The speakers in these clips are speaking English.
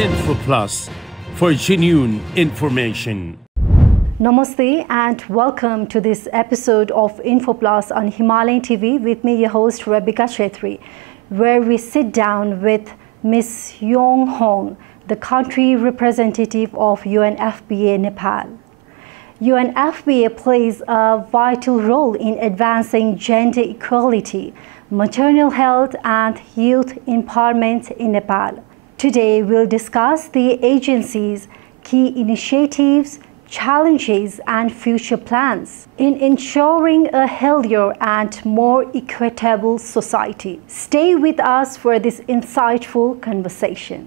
Info Plus for genuine information. Namaste and welcome to this episode of Info Plus on Himalaya TV with me, your host Terai, where we sit down with Ms. Yong Hong, the country representative of UNFPA Nepal. UNFPA plays a vital role in advancing gender equality, maternal health and youth empowerment in Nepal. Today we'll discuss the agency's key initiatives, challenges and future plans in ensuring a healthier and more equitable society. Stay with us for this insightful conversation.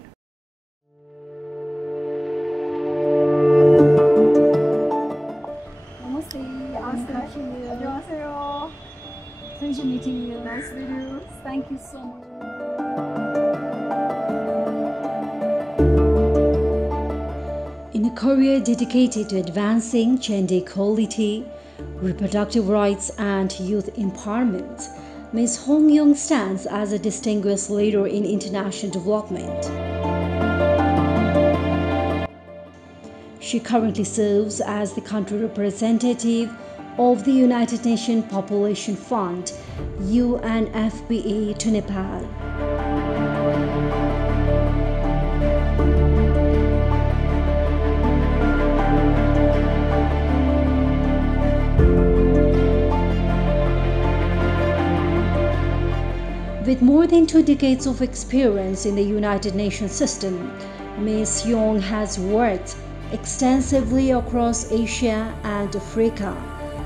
Pleasure meeting you. Nice to meet you. Thank you so much. In a career dedicated to advancing gender equality, reproductive rights and youth empowerment, Ms. Hong Yong stands as a distinguished leader in international development. She currently serves as the country representative of the United Nations Population Fund, UNFPA, to Nepal. With more than 2 decades of experience in the United Nations system, Ms. Yong has worked extensively across Asia and Africa,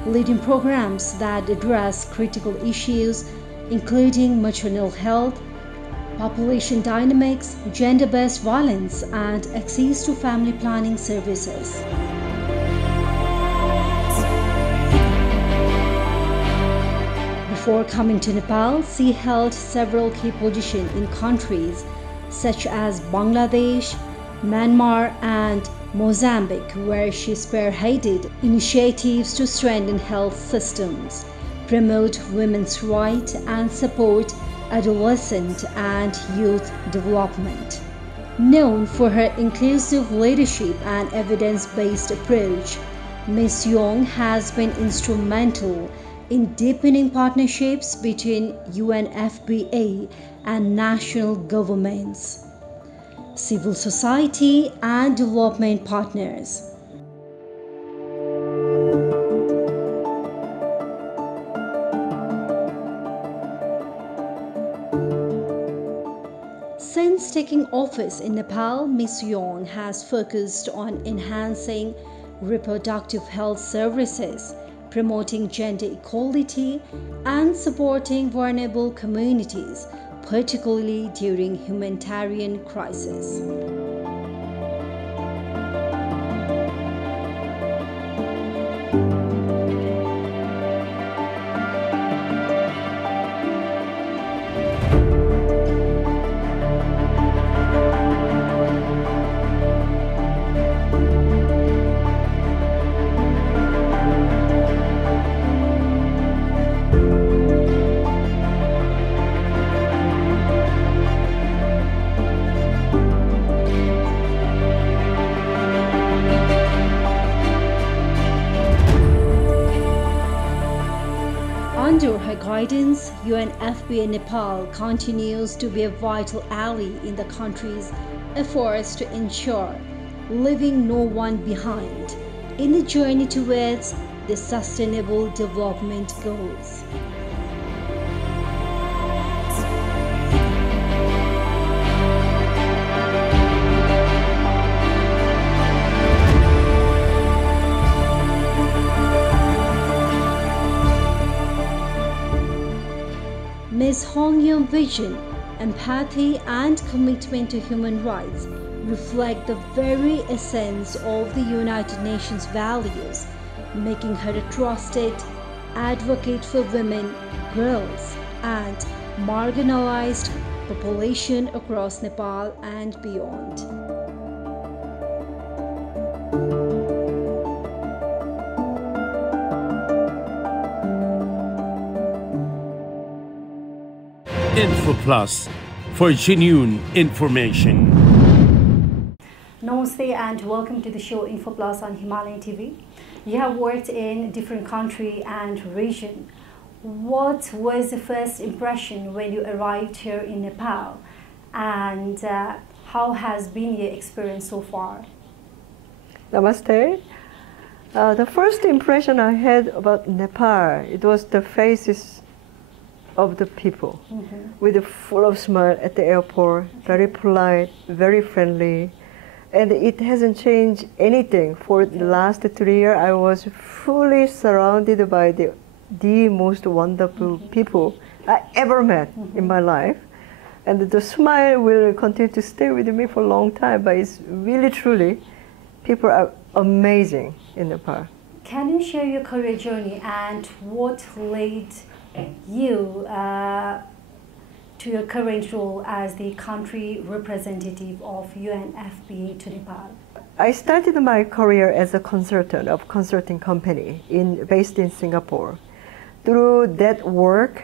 leading programs that address critical issues including maternal health, population dynamics, gender-based violence, and access to family planning services. Before coming to Nepal, she held several key positions in countries such as Bangladesh, Myanmar, and Mozambique, where she spearheaded initiatives to strengthen health systems, promote women's rights, and support adolescent and youth development. Known for her inclusive leadership and evidence-based approach, Ms. Yong has been instrumental in deepening partnerships between UNFPA and national governments, civil society, and development partners. Since taking office in Nepal, Ms. Yong has focused on enhancing reproductive health services, promoting gender equality, and supporting vulnerable communities, particularly during humanitarian crises. Under her guidance, UNFPA Nepal continues to be a vital ally in the country's efforts to ensure leaving no one behind in the journey towards the Sustainable Development Goals. Ms. Hong Yong's vision, empathy, and commitment to human rights reflect the very essence of the United Nations values, making her a trusted advocate for women, girls, and marginalized population across Nepal and beyond. Info Plus for genuine information. Namaste and welcome to the show Info Plus on Himalaya TV. You have worked in different country and region. What was the first impression when you arrived here in Nepal, and how has been your experience so far? Namaste. The first impression I had about Nepal, it was the faces of the people, with a full of smile at the airport, very polite, very friendly, and it hasn't changed anything. For the last 3 years, I was fully surrounded by the most wonderful people I ever met in my life, and the smile will continue to stay with me for a long time. But it's really, truly, people are amazing in Nepal. Can you share your career journey and what led you to your current role as the country representative of UNFPA to Nepal? I started my career as a consultant of consulting company based in Singapore. Through that work,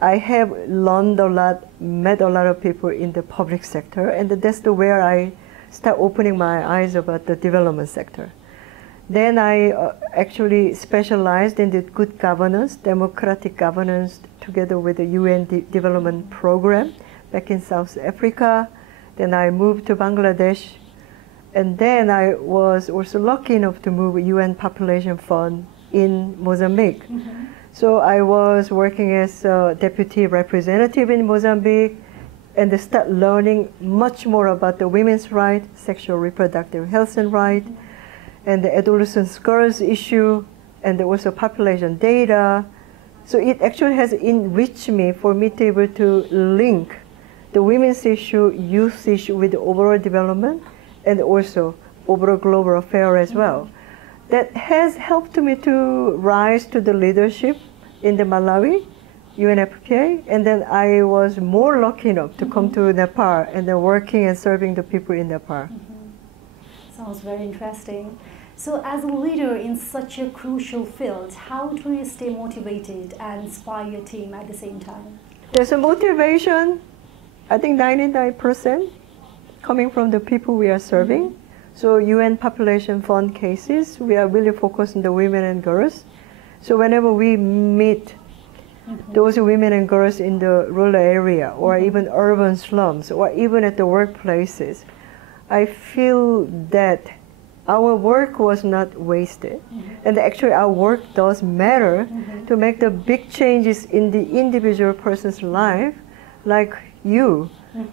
I have learned a lot, met a lot of people in the public sector, and that's where I start opening my eyes about the development sector. Then I actually specialized in the good governance, democratic governance, together with the UN development program back in South Africa. Then I moved to Bangladesh, and then I was also lucky enough to move UN Population Fund in Mozambique. So I was working as a deputy representative in Mozambique, and start learning much more about the women's rights, sexual reproductive health and rights, and the adolescent girls issue, and also population data. So it actually has enriched me for me to be able to link the women's issue, youth issue with the overall development, and also overall global affair as well. That has helped me to rise to the leadership in the Malawi, UNFPA, and then I was more lucky enough to come to Nepal and then working and serving the people in Nepal. Sounds very interesting. So as a leader in such a crucial field, how do you stay motivated and inspire your team at the same time? There's a motivation, I think 99% coming from the people we are serving. So UN Population Fund cases, we are really focused on the women and girls. So whenever we meet those women and girls in the rural area or even urban slums or even at the workplaces, I feel that our work was not wasted. And actually our work does matter to make the big changes in the individual person's life, like you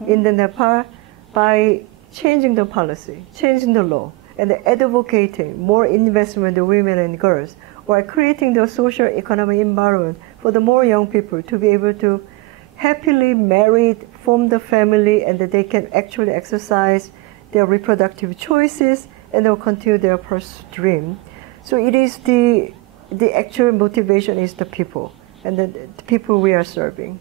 in the Nepal, by changing the policy, changing the law, and advocating more investment in women and girls, or creating the social economic environment for the more young people to be able to happily marry, form the family, and that they can actually exercise their reproductive choices and they'll continue their first dream. So it is the actual motivation is the people, and the people we are serving.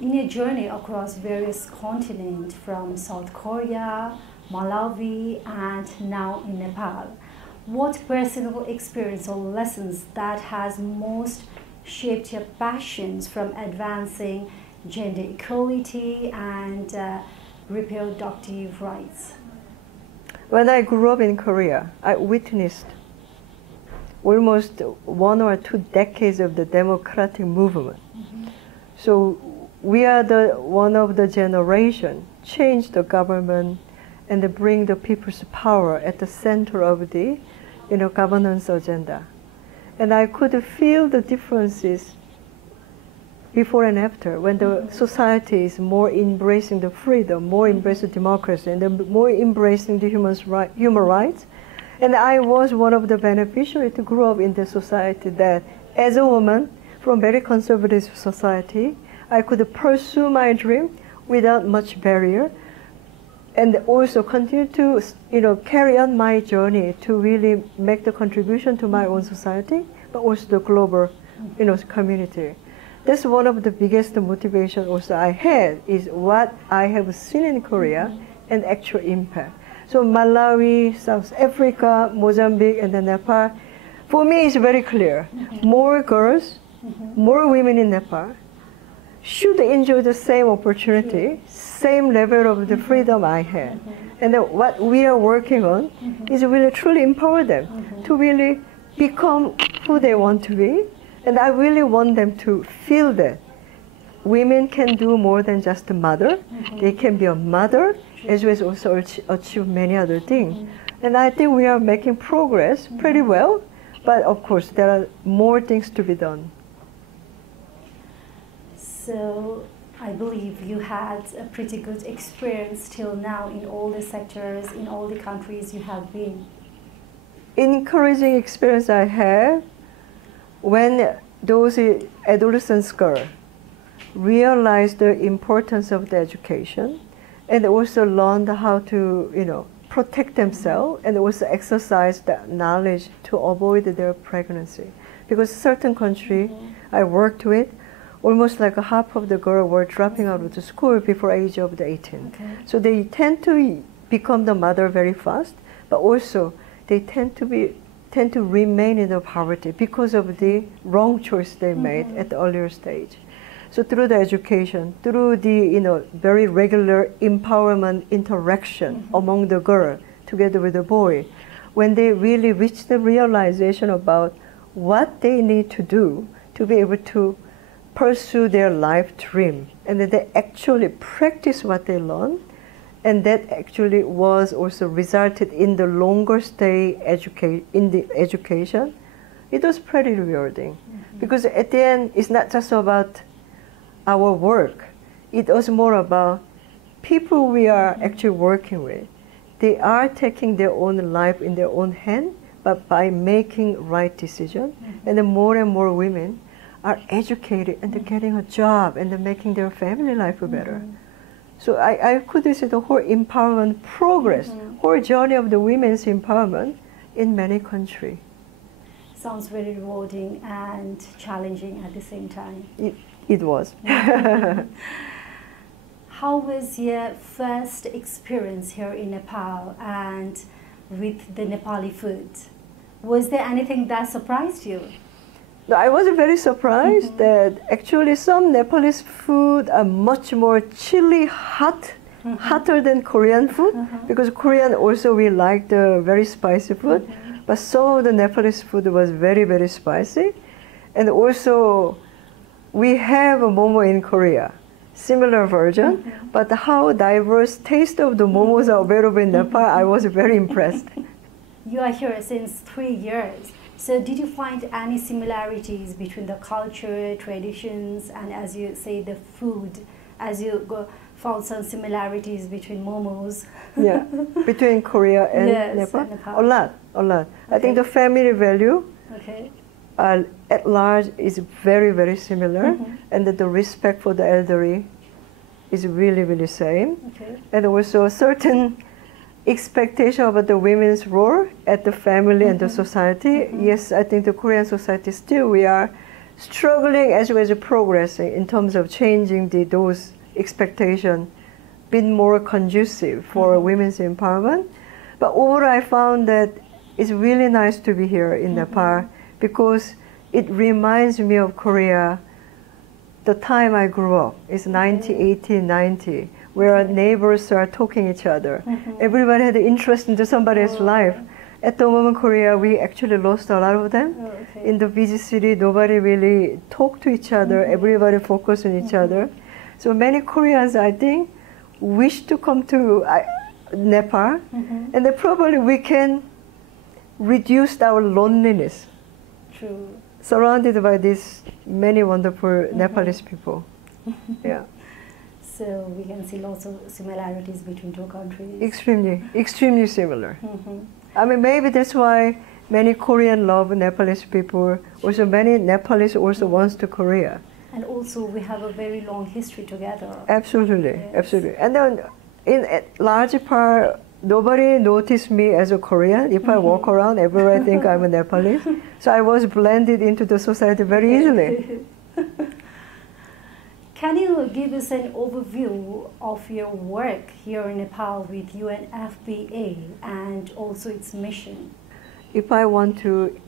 In your journey across various continents, from South Korea, Malawi, and now in Nepal, what personal experience or lessons that has most shaped your passions from advancing gender equality and reproductive rights? When I grew up in Korea, I witnessed almost 1 or 2 decades of the democratic movement. So we are one of the generation change the government and bring the people's power at the center of the governance agenda. And I could feel the differences before and after, when the society is more embracing the freedom, more embracing democracy, and more embracing the human rights. And I was one of the beneficiaries to grow up in the society that, as a woman from very conservative society, I could pursue my dream without much barrier, and also continue to carry on my journey to really make the contribution to my own society, but also the global community. That's one of the biggest motivation also I had, is what I have seen in Korea and actual impact. So Malawi, South Africa, Mozambique, and then Nepal, for me it's very clear. More girls, more women in Nepal should enjoy the same opportunity, same level of the freedom I had. And then what we are working on is really truly empower them to really become who they want to be. And I really want them to feel that women can do more than just a mother. They can be a mother as well as also achieve many other things. And I think we are making progress pretty well, but of course there are more things to be done. So I believe you had a pretty good experience till now in all the sectors, in all the countries you have been. Encouraging experience I have when those adolescent girls realize the importance of the education and also learn how to, protect themselves and also exercise that knowledge to avoid their pregnancy. Because certain country I worked with, almost like half of the girls were dropping out of the school before age of the 18. Okay. So they tend to become the mother very fast, but also they tend to remain in the poverty because of the wrong choice they made at the earlier stage. So through the education, through the very regular empowerment interaction among the girl together with the boy, when they really reach the realization about what they need to do to be able to pursue their life dream, and that they actually practice what they learn, and that actually was also resulted in the longer stay in the education, it was pretty rewarding. Because at the end, it's not just about our work. It was more about people we are actually working with. They are taking their own life in their own hand, but by making right decision. And then more and more women are educated and they're getting a job and they're making their family life better. So I could see the whole empowerment progress, whole journey of the women's empowerment in many countries. Sounds very rewarding and challenging at the same time. It was. How was your first experience here in Nepal and with the Nepali food? Was there anything that surprised you? I was very surprised that actually some Nepalese food are much more chili hot, hotter than Korean food, because Korean also we like the very spicy food, but some of the Nepalese food was very, very spicy. And also we have a momo in Korea, similar version, but how diverse taste of the momos are available in Nepal, I was very impressed. You are here since 3 years. So did you find any similarities between the culture, traditions, and as you say, the food, as you found some similarities between momos? Yeah, between Korea and Nepal? And Nepal? A lot. I think the family value at large is very, very similar, and that the respect for the elderly is really, really same. And also a certain expectation about the women's role at the family and the society. Yes, I think the Korean society still we are struggling as well as progressing in terms of changing those expectations, being more conducive for women's empowerment. But overall, I found that it's really nice to be here in Nepal because it reminds me of Korea. The time I grew up is 1980-90. Where our neighbors are talking each other. Everybody had an interest into somebody's life. At the moment, Korea, we actually lost a lot of them. In the busy city, nobody really talked to each other. Everybody focused on each other. So many Koreans, I think, wish to come to Nepal, and then probably we can reduce our loneliness. True. Surrounded by these many wonderful Nepalese people. Yeah. So we can see lots of similarities between two countries. Extremely similar. I mean, maybe that's why many Korean love Nepalese people. Also, many Nepalese also wants to Korea. And also, we have a very long history together. Absolutely, absolutely. And then, in a large part, nobody noticed me as a Korean. If I walk around, everybody think I'm a Nepalese. So I was blended into the society very easily. Can you give us an overview of your work here in Nepal with UNFPA and also its mission? If I want to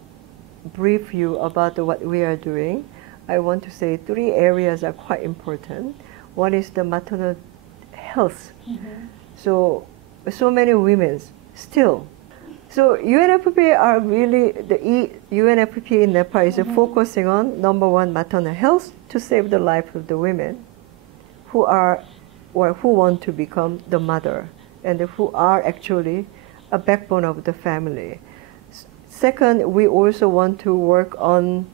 brief you about what we are doing, I want to say 3 areas are quite important. One is the maternal health. So so many women still. So UNFPA are really, UNFPA in Nepal is focusing on, number one, maternal health to save the life of the women who are or who want to become the mother and who are actually a backbone of the family. Second, we also want to work on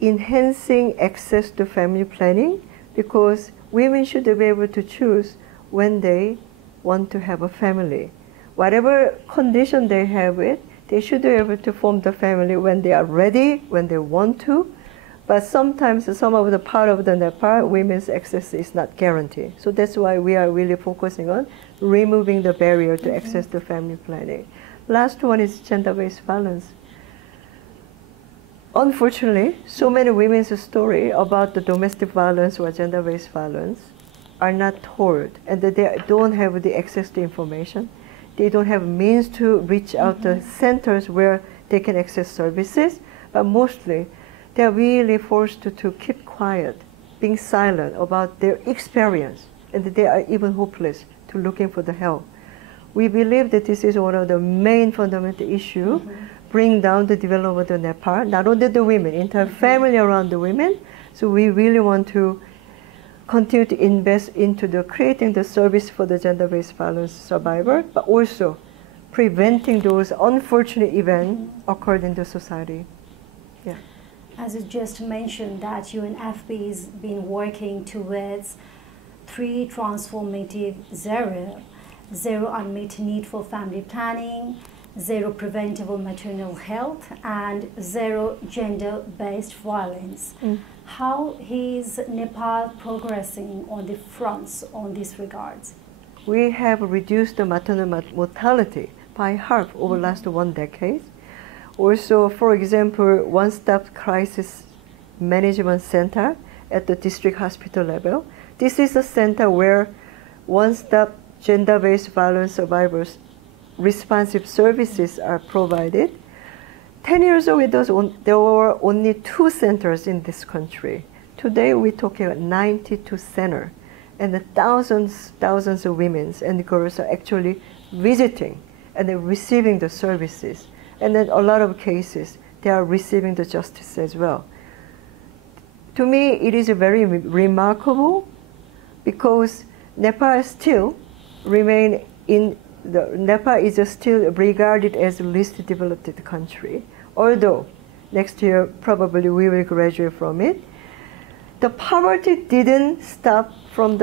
enhancing access to family planning, because women should be able to choose when they want to have a family. Whatever condition they have it, they should be able to form the family when they are ready, when they want to. But sometimes some of the part of the Nepal, women's access is not guaranteed. So that's why we are really focusing on removing the barrier to access to family planning. Last one is gender-based violence. Unfortunately, so many women's story about the domestic violence or gender-based violence are not told, and that they don't have the access to information. They don't have means to reach out to centers where they can access services, but mostly they're really forced to keep quiet, being silent about their experience, and that they are even hopeless to looking for the help. We believe that this is one of the main fundamental issues, bring down the development of Nepal, not only the women, entire family around the women. So we really want to continue to invest into the creating the service for the gender-based violence survivor, but also preventing those unfortunate events occurred in the society. Yeah. As you just mentioned, that UNFPA has been working towards 3 transformative zero: zero unmet need for family planning, zero preventable maternal health, and zero gender-based violence. How is Nepal progressing on the fronts on these regards? We have reduced the maternal mortality by half over the last 1 decade. Also, for example, one-stop crisis management center at the district hospital level. This is a center where one-stop gender-based violence survivors responsive services are provided. 10 years ago, there were only 2 centers in this country. Today, we're talking about 92 centers, and thousands of women and girls are actually visiting and they're receiving the services. And then a lot of cases, they are receiving the justice as well. To me, it is very remarkable, because Nepal still remain in Nepal is still regarded as the least developed country, although next year probably we will graduate from it. The poverty didn't stop from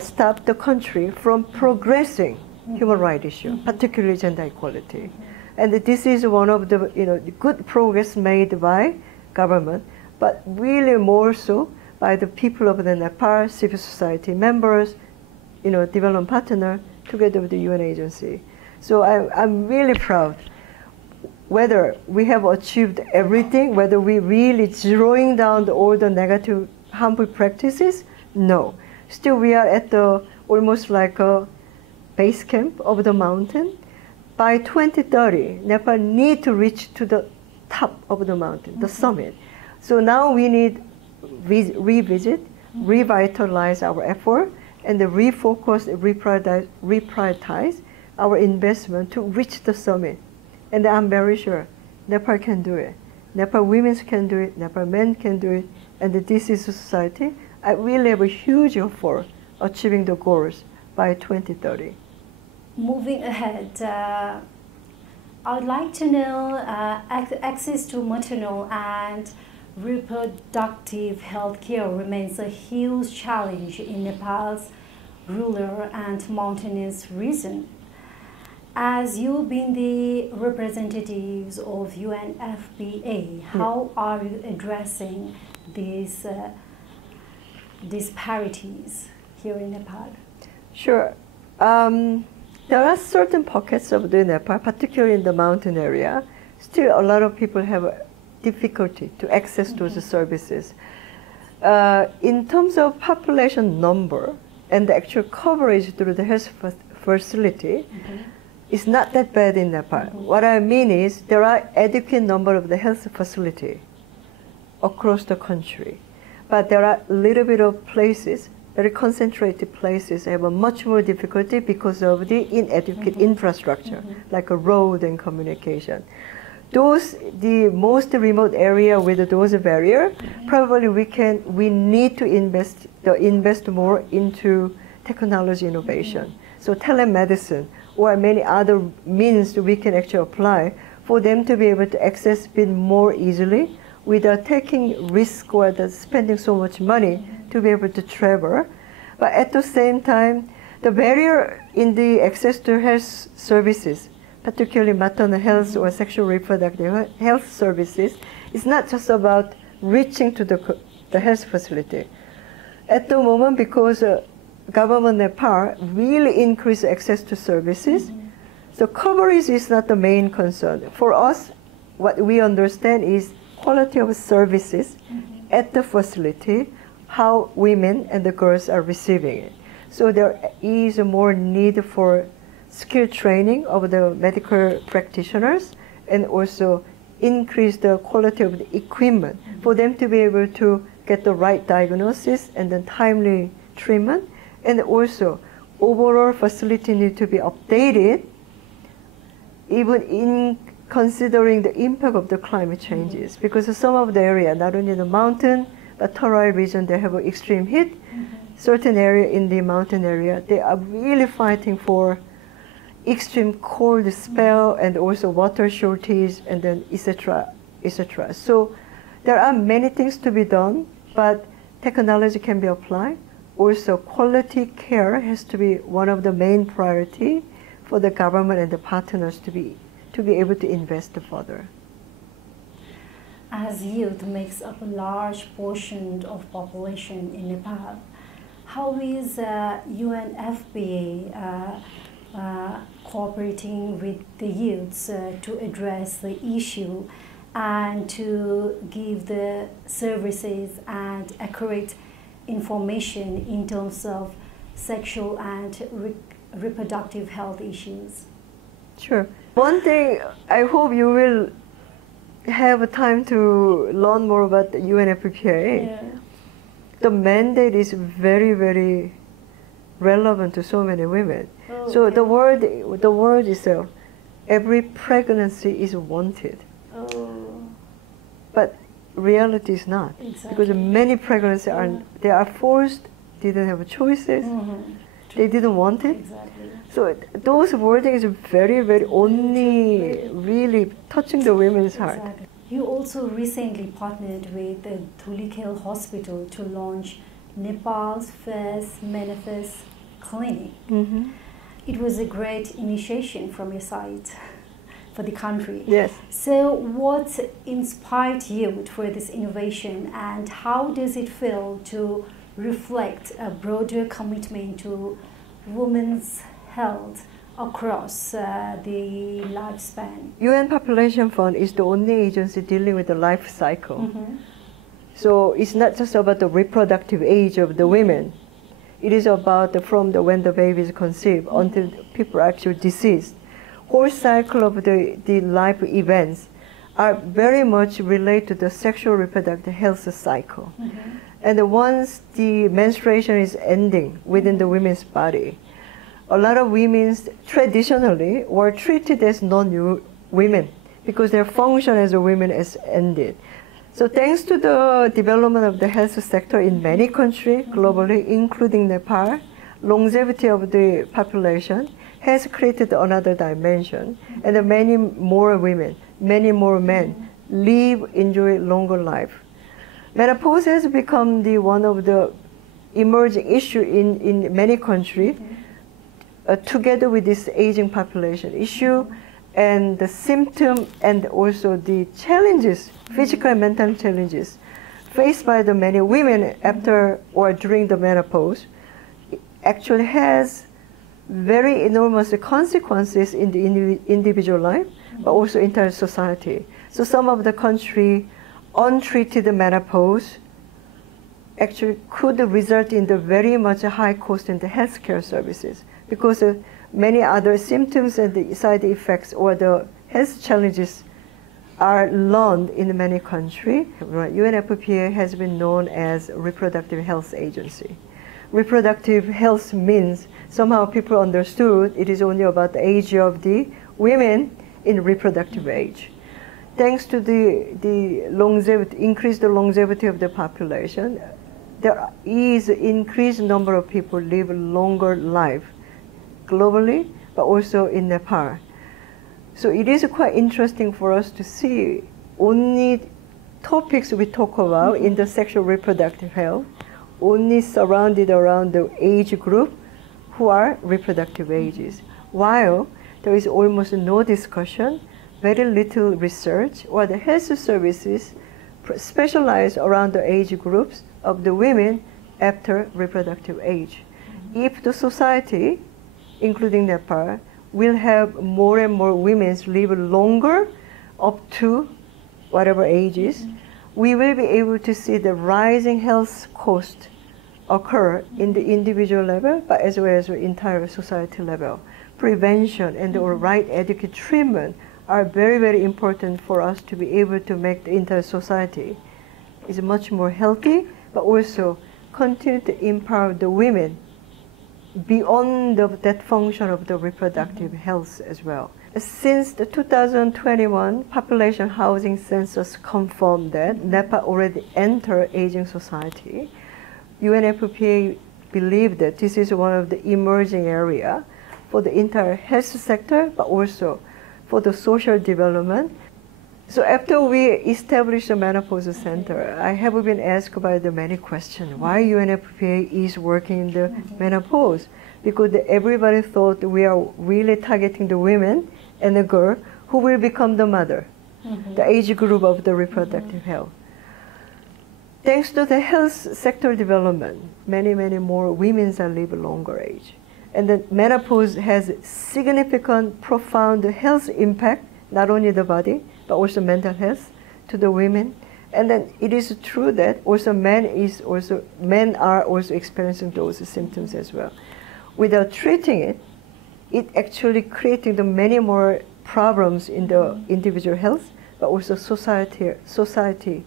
stop the country from progressing human rights issue, particularly gender equality. And this is one of the good progress made by government, but really more so by the people of the Nepal, civil society members, development partner, together with the UN agency. So I'm really proud. Whether we have achieved everything, whether we really zeroing down all the negative, harmful practices, no. Still, we are at the almost like a base camp of the mountain. By 2030, Nepal need to reach to the top of the mountain, the summit. So now we need revisit, revitalize our effort, and refocus, reprioritize our investment to reach the summit. And I'm very sure Nepal can do it. Nepal women can do it, Nepal men can do it, and this is a society. I really have a huge effort achieving the goals by 2030. Moving ahead, I would like to know access to maternal and reproductive health care remains a huge challenge in Nepal's rural and mountainous region. As you've been the representatives of UNFPA, how are you addressing these disparities here in Nepal? Sure. There are certain pockets of the Nepal, particularly in the mountain area. Still, a lot of people have difficulty to access those services. In terms of population number and the actual coverage through the health facility, it's not that bad in Nepal. What I mean is there are adequate number of the health facility across the country, but there are a little bit of places very concentrated places have a much more difficulty because of the inadequate infrastructure, like a road and communication. The most remote area with those barriers, probably we need to invest more into technology innovation. So telemedicine or many other means that we can actually apply for them to be able to access it more easily without taking risk or spending so much money to be able to travel. But at the same time, the barrier in the access to health services, particularly maternal health or sexual reproductive health services, is not just about reaching to the health facility. At the moment, because government Nepal really increased access to services, so coverage is not the main concern. For us, what we understand is quality of services at the facility, how women and the girls are receiving it. So there is more need for skill training of the medical practitioners and also increase the quality of the equipment for them to be able to get the right diagnosis and then timely treatment. And also overall facility need to be updated even in considering the impact of the climate changes, because some of the area, not only the mountain, but Terai region, they have extreme heat. Certain area in the mountain area, they are really fighting for extreme cold spell and also water shortage and then etc., etc. So there are many things to be done, but technology can be applied. Also, quality care has to be one of the main priority for the government and the partners to be able to invest further. As youth makes up a large portion of population in Nepal, how is UNFPA cooperating with the youths to address the issue and to give the services and accurate information in terms of sexual and reproductive health issues? Sure. One thing, I hope you will have time to learn more about the UNFPA. Yeah. The mandate is very, very relevant to so many women. Oh, so okay. the word itself, every pregnancy is wanted. Oh. But reality is not. Exactly. Because many pregnancies they are forced, didn't have choices, they didn't want it. Exactly. So those wording is very, very only really touching the women's heart. Exactly. You also recently partnered with the Dhulikhel Hospital to launch Nepal's first menopause clinic. It was a great initiation from your side for the country. Yes. So what inspired you for this innovation, and how does it feel to reflect a broader commitment to women's health across the lifespan? UN Population Fund is the only agency dealing with the life cycle. So it's not just about the reproductive age of the women. It is about from when the baby is conceived until people are actually deceased. Whole cycle of the life events are very much related to the sexual reproductive health cycle. And once the menstruation is ending within the women's body, a lot of women traditionally were treated as non-women because their function as a woman is ended. So thanks to the development of the health sector in many countries globally, including Nepal, longevity of the population has created another dimension, and many more women, many more men enjoy longer life. Menopause has become one of the emerging issue in many countries, together with this aging population issue and the symptom and also the challenges, physical and mental challenges faced by the many women after or during the menopause, actually has very enormous consequences in the individual life, but also entire society. So some of the country untreated menopause actually could result in the very much high cost in the healthcare services, because many other symptoms and the side effects or the health challenges are learned in many countries. UNFPA has been known as a reproductive health agency. reproductive health means, somehow people understood it is only about the age of the women in reproductive age. Thanks to the longevity, increased longevity of the population, there is increased number of people live longer life globally, but also in Nepal. So it is quite interesting for us to see only topics we talk about in the sexual reproductive health only surrounded around the age group who are reproductive ages, while there is almost no discussion, very little research, or the health services specialized around the age groups of the women after reproductive age. If the society, including Nepal, will have more and more women live longer up to whatever ages, we will be able to see the rising health cost occur in the individual level, but as well as the entire society level. Prevention and the right adequate treatment are very, very important for us to be able to make the entire society is much more healthy, but also continue to empower the women beyond that function of the reproductive health as well. Since the 2021 population housing census confirmed that Nepal already entered aging society, UNFPA believe that this is one of the emerging area for the entire health sector, but also for the social development. So after we established the Menopause Center, I have been asked by the many questions, why UNFPA is working in the menopause? Because everybody thought we are really targeting the women and the girl who will become the mother, the age group of the reproductive health. Thanks to the health sector development, many, many more women are live longer age. And the menopause has significant, profound health impact, not only the body, but also mental health to the women. And then it is true that also men are also experiencing those symptoms as well. Without treating it, it actually creating the many more problems in the individual health, but also society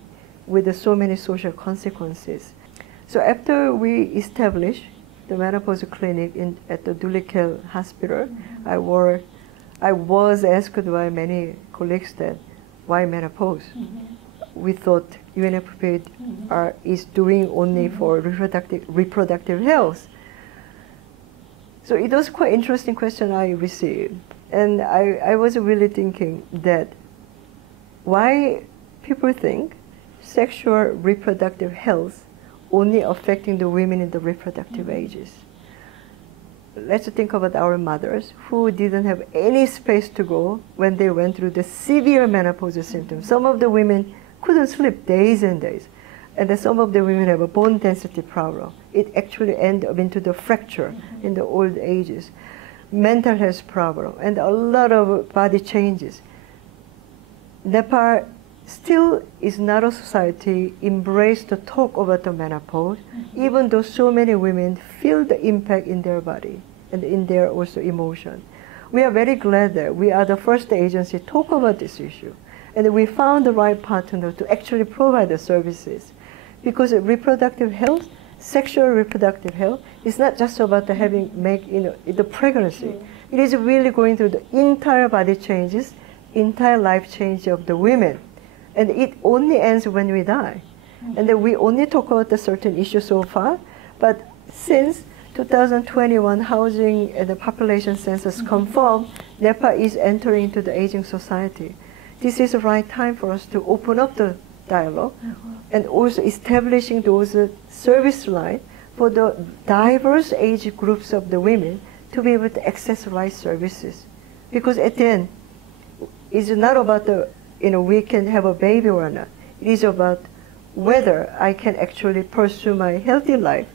with so many social consequences. So after we established the menopause clinic at the Dulikhel Hospital, I was asked by many colleagues that why menopause? We thought UNFPA is doing only for reproductive health. So it was quite interesting question I received, and I was really thinking that why people think sexual reproductive health only affecting the women in the reproductive ages. Let's think about our mothers who didn't have any space to go when they went through the severe menopause symptoms. Some of the women couldn't sleep days and days. And then some of the women have a bone density problem. It actually ended up into the fracture in the old ages. Mental health problem and a lot of body changes. Nepal still is not a society embraced to talk about the menopause, even though so many women feel the impact in their body and in their also emotion. We are very glad that we are the first agency to talk about this issue. And we found the right partner to actually provide the services. Because reproductive health, sexual reproductive health, is not just about the pregnancy. It is really going through the entire body changes, entire life change of the women. And it only ends when we die. And then we only talk about the certain issue so far, but since 2021 housing and the population census confirmed Nepal is entering into the aging society. This is the right time for us to open up the dialogue and also establishing those service lines for the diverse age groups of the women to be able to access right services. Because at the end, it's not about we can have a baby or not. It is about whether I can actually pursue my healthy life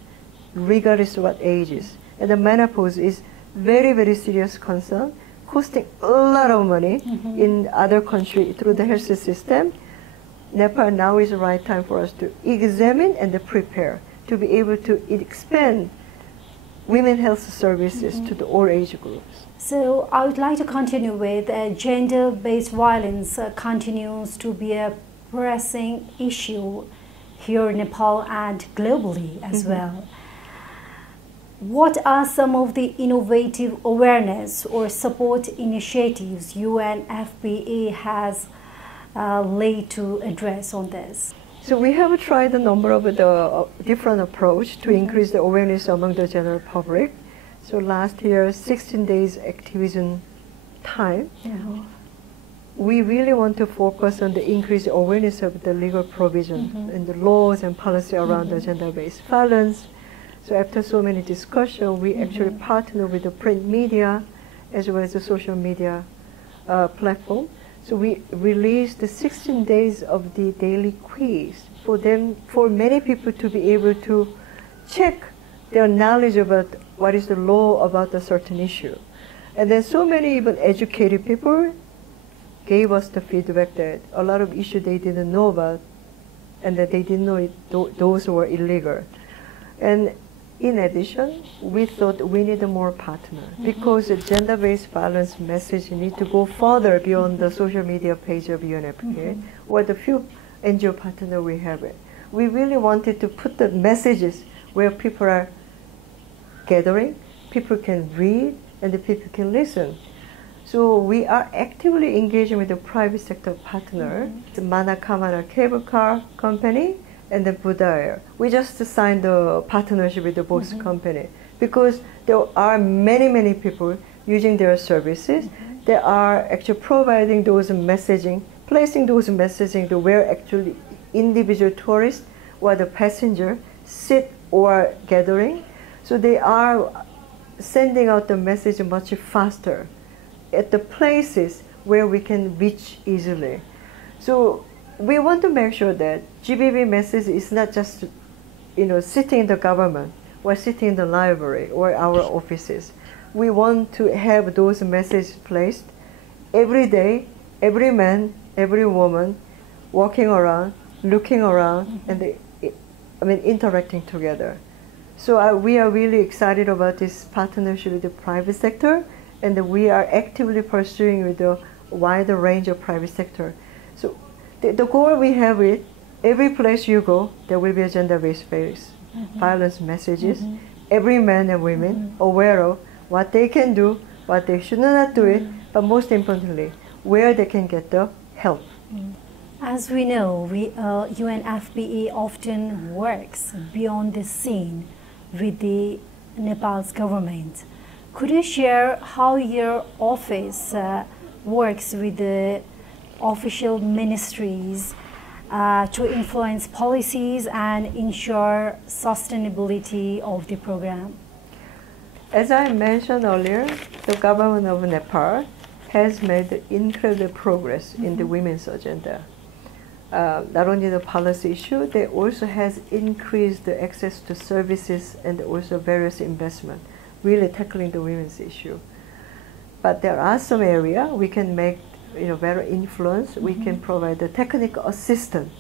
regardless of what age is. And the menopause is very, very serious concern, costing a lot of money in other countries through the health system. Nepal now is the right time for us to examine and to prepare to be able to expand women's health services to the all age groups. So I would like to continue with gender-based violence continues to be a pressing issue here in Nepal and globally as well. What are some of the innovative awareness or support initiatives UNFPA has laid to address on this? So we have tried a number of the different approach to increase the awareness among the general public. So last year, 16 days activism time. We really want to focus on the increased awareness of the legal provision and the laws and policy around the gender-based violence. So after so many discussions, we actually partner with the print media as well as the social media platform. So we released the 16 days of the daily quiz for many people to be able to check their knowledge about what is the law about a certain issue. And then so many even educated people gave us the feedback that a lot of issues they didn't know about and that they didn't know those were illegal. And in addition, we thought we need more partner because the gender-based violence message need to go further beyond the social media page of UNFPA or the few NGO partners we have. We really wanted to put the messages where people are gathering, people can read, and the people can listen. So we are actively engaging with the private sector partner, the Manakamana Cable Car Company, and the Buddha. We just signed a partnership with the both company because there are many people using their services. They are actually providing those messaging, placing those messaging to where actually individual tourists or the passenger sit or gathering. So they are sending out the message much faster at the places where we can reach easily. So we want to make sure that GBV message is not just, sitting in the government or sitting in the library or our offices. We want to have those messages placed every day, every man, every woman, walking around, looking around, and interacting together. So we are really excited about this partnership with the private sector, and we are actively pursuing with a wider range of private sector. So the goal we have is every place you go, there will be a gender-based violence messages. Every man and women aware of what they can do, what they should not do it, but most importantly, where they can get the help. As we know, UNFPA often works beyond the scene with the Nepal's government. Could you share how your office works with the official ministries to influence policies and ensure sustainability of the program? As I mentioned earlier, the government of Nepal has made incredible progress in the women's agenda. Not only the policy issue, they also has increased the access to services and also various investment, really tackling the women's issue. But there are some areas we can make better influence. We can provide the technical assistance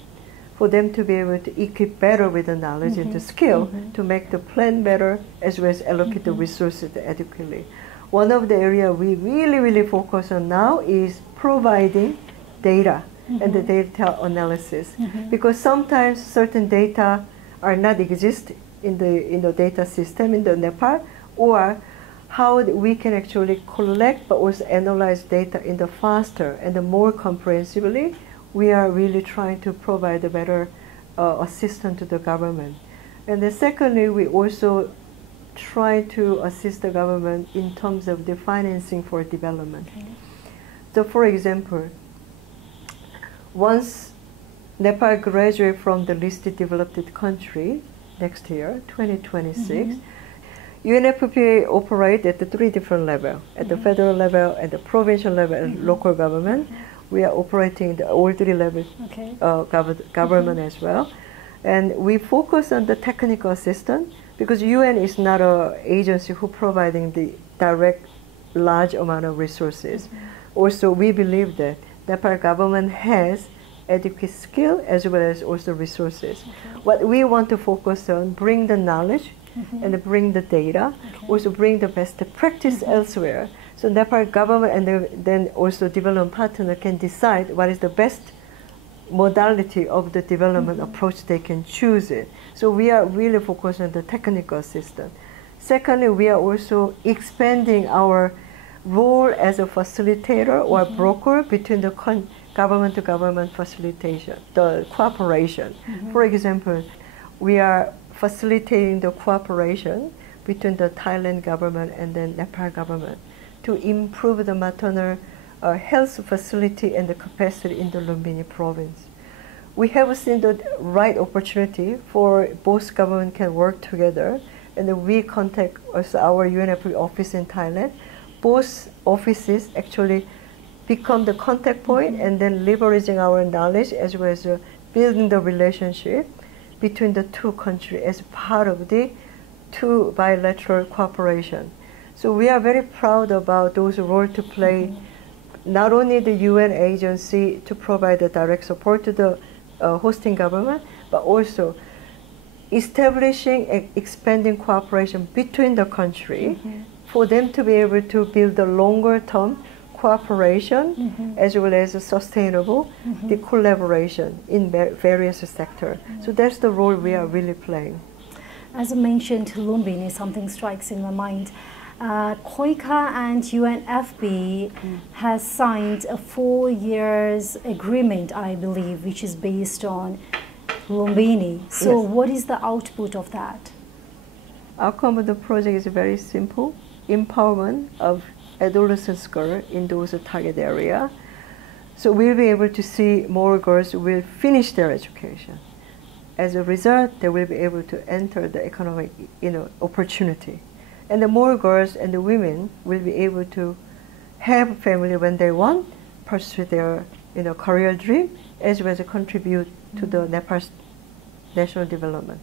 for them to be able to equip better with the knowledge and the skill to make the plan better as well as allocate the resources adequately. One of the areas we really focus on now is providing data and the data analysis, because sometimes certain data are not exist in the data system in the Nepal, or how we can actually collect but also analyze data in the faster and the more comprehensively. We are really trying to provide a better assistance to the government. And then secondly, we also try to assist the government in terms of the financing for development. So for example, once Nepal graduates from the listed developed country next year, 2026, UNFPA operates at the 3 different levels, at the federal level, at the provincial level, and local government. We are operating the all 3 levels government as well. And we focus on the technical assistance because UN is not an agency who providing the direct large amount of resources. Also, we believe that Nepal government has adequate skill as well as also resources. What we want to focus on, bring the knowledge and bring the data, also bring the best practice elsewhere. So Nepal government and then also development partner can decide what is the best modality of the development approach they can choose it. So we are really focused on the technical assistance. Secondly, we are also expanding our role as a facilitator or broker between the government-to-government facilitation, the cooperation. For example, we are facilitating the cooperation between the Thailand government and the Nepal government to improve the maternal health facility and the capacity in the Lumbini province. We have seen the right opportunity for both governments can work together, and we contact also our UNFPA office in Thailand. Both offices actually become the contact point, and then leveraging our knowledge as well as building the relationship between the two countries as part of the two bilateral cooperation. So we are very proud about those roles to play, not only the UN agency to provide the direct support to the hosting government, but also establishing and expanding cooperation between the country for them to be able to build a longer term cooperation as well as a sustainable the collaboration in various sectors. So that's the role we are really playing. As I mentioned, Lumbini, something strikes in my mind. KOICA and UNFPA has signed a 4 years agreement, I believe, which is based on Lumbini. So Yes. what is the output of that? Outcome of the project is very simple: empowerment of adolescent girls in those target area. So we'll be able to see more girls will finish their education. As a result, they will be able to enter the economic, opportunity. And the more girls and the women will be able to have family when they want, pursue their, career dream, as well as contribute to the Nepal's national development.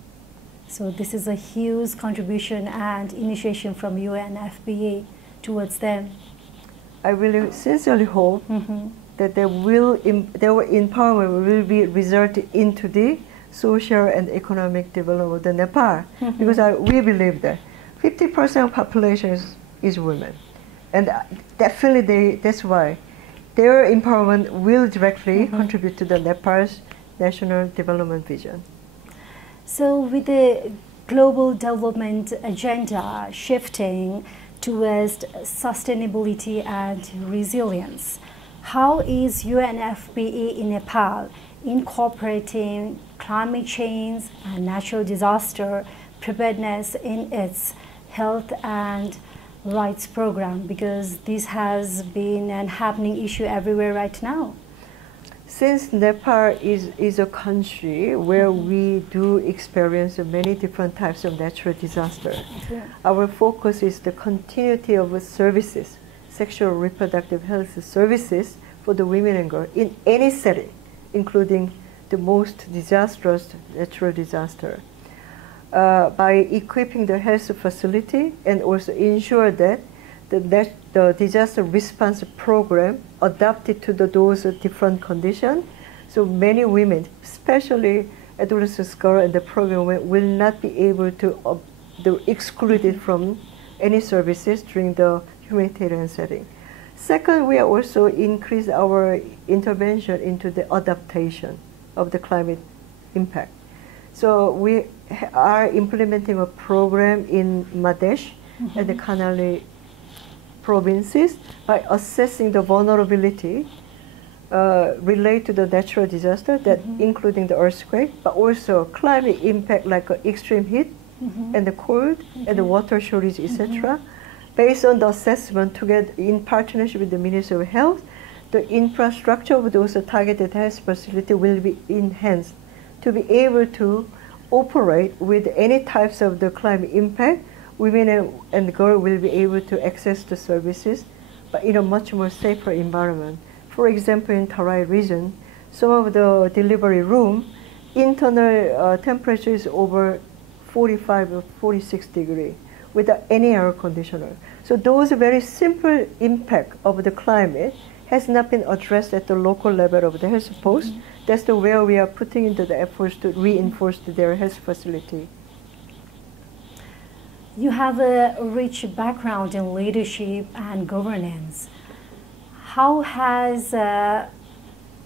So this is a huge contribution and initiation from UNFPA towards them. I really sincerely hope that their empowerment will be resulted into the social and economic development of the Nepal, because we believe that 50% of population is women, and definitely that's why their empowerment will directly contribute to the Nepal's national development vision. So with the global development agenda shifting towards sustainability and resilience, how is UNFPA in Nepal incorporating climate change and natural disaster preparedness in its health and rights program? Because this has been an happening issue everywhere right now. Since Nepal is a country where we do experience many different types of natural disasters, our focus is the continuity of services, sexual reproductive health services for the women and girls in any setting, including the most disastrous natural disaster. By equipping the health facility and also ensure that the disaster response program adapted to those different conditions. So many women, especially adolescent girls in the program, will not be able to excluded from any services during the humanitarian setting. Second, we are also increase our intervention into the adaptation of the climate impact. So we are implementing a program in Madhesh and the Kanali provinces by assessing the vulnerability related to the natural disaster, that including the earthquake, but also climate impact like extreme heat and the cold and the water shortage, etc. Based on the assessment, together in partnership with the Ministry of Health, the infrastructure of those targeted health facility will be enhanced to be able to operate with any types of the climate impact. Women and girls will be able to access the services, but in a much more safer environment. For example, in Terai region, some of the delivery room, internal temperature is over 45 or 46 degrees without any air conditioner. So those very simple impact of the climate has not been addressed at the local level of the health post. That's the where we are putting into the efforts to reinforce their health facility. You have a rich background in leadership and governance. How has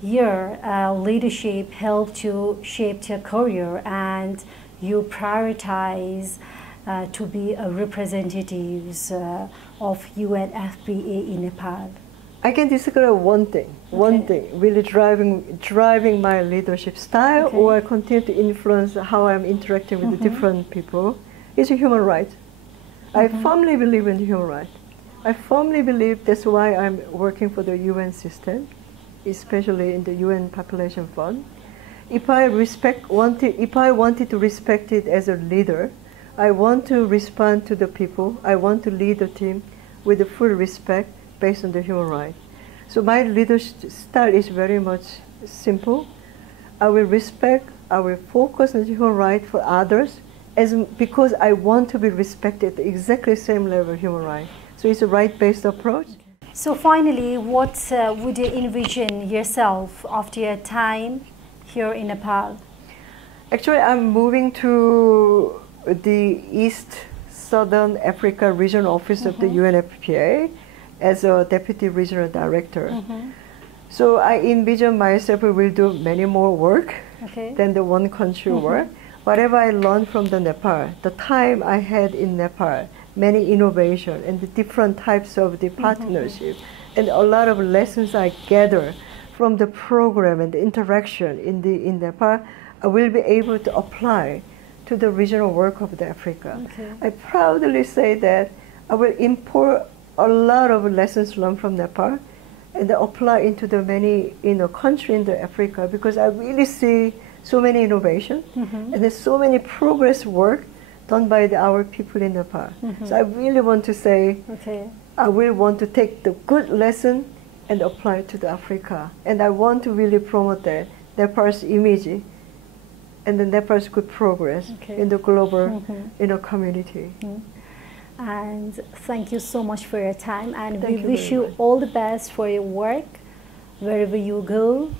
your leadership helped to shape your career and you prioritize to be representatives of UNFPA in Nepal? I can describe one thing, really driving my leadership style, or continue to influence how I'm interacting with the different people, is a human right. I firmly believe in human rights. I firmly believe that's why I'm working for the UN system, especially in the UN Population Fund. If I wanted to respect it as a leader, I want to respond to the people. I want to lead the team with the full respect based on the human rights. So my leadership style is very much simple. I will respect, I will focus on human rights for others, because I want to be respected at exactly the same level of human rights. So it's a right-based approach. So finally, what would you envision yourself after your time here in Nepal? Actually, I'm moving to the East Southern Africa Regional Office of the UNFPA as a Deputy Regional Director. So I envision myself will do many more work than the one country work. Whatever I learned from the Nepal, the time I had in Nepal, many innovation and the different types of the partnership, and a lot of lessons I gather from the program and the interaction in Nepal, I will be able to apply to the regional work of the Africa. I proudly say that I will import a lot of lessons learned from Nepal and apply into the many countries in the Africa, because I really see so many innovation and there's so many progress work done by our people in Nepal. So I really want to say, I will want to take the good lesson and apply it to the Africa. And I want to really promote that Nepal's image and the Nepal's good progress in the global community. And thank you so much for your time, and we wish you all the best for your work wherever you go.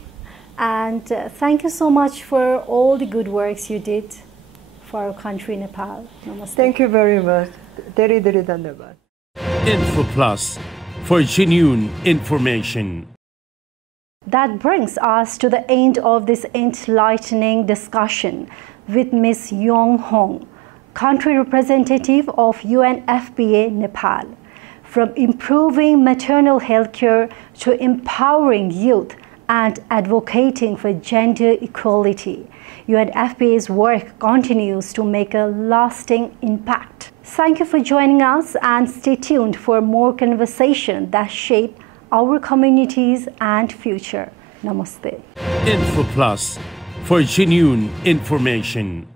And thank you so much for all the good works you did for our country, Nepal. Namaste. Thank you very much. Very, very dhanyavad. Info Plus, for genuine information. That brings us to the end of this enlightening discussion with Ms. Yong Hong, country representative of UNFPA Nepal. From improving maternal health care to empowering youth and advocating for gender equality, UNFPA's work continues to make a lasting impact. Thank you for joining us, and stay tuned for more conversation that shape our communities and future. Namaste. Info Plus, for genuine information.